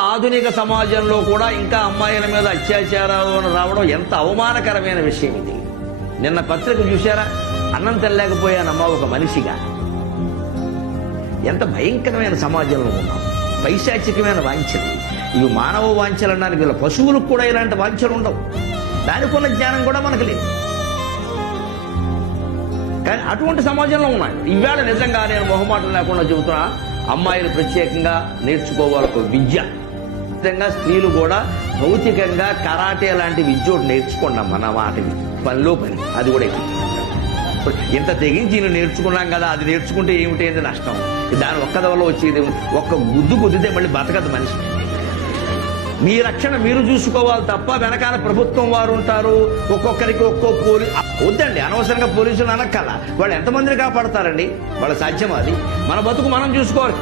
ఆధునిక సమాజంలో కూడా ఇంకా అమ్మాయిల మీద అత్యాచారాలు రావడం ఎంత అవమానకరమైన విషయం ఇది. నిన్న పత్రిక చూశారా? అన్నం తెల్లలేకపోయానమ్మా ఒక మనిషిగా. ఎంత భయంకరమైన సమాజంలో ఉన్నాం. పైశాచికమైన వాంఛలు ఇవి. మానవ వాంఛలు అన్నారు, వీళ్ళ పశువులకు కూడా ఇలాంటి వాంఛలు ఉండవు. దానికి ఉన్న జ్ఞానం కూడా మనకు లేదు. కానీ అటువంటి సమాజంలో ఉన్నాయి. ఈవేళ నిజంగా నేను మొహమాటం లేకుండా చెబుతున్నా, అమ్మాయిలు ప్రత్యేకంగా నేర్చుకోవాలి ఒక విద్య. ఖచ్చితంగా స్త్రీలు కూడా భౌతికంగా కరాటే లాంటి విద్య ఒకటి నేర్చుకున్నాం. మన వాటిని పనిలో పని అది కూడా ఇంత తెగించి నేను నేర్చుకున్నాం కదా, అది నేర్చుకుంటే ఏమిటేంది నష్టం? దాని ఒక్కద వల్ల వచ్చేది ఒక్క గుద్దు గుద్దితే మళ్ళీ బతకదు మనిషి. మీ రక్షణ మీరు చూసుకోవాలి తప్ప వెనకాల ప్రభుత్వం వారు ఉంటారు. ఒక్కొక్కరికి ఒక్కో వద్దండి, అనవసరంగా పోలీసులు అనక్కల. వాళ్ళు ఎంతమందిని కాపాడతారండి? వాళ్ళ సాధ్యం అది. మన బతుకు మనం చూసుకోవాలి.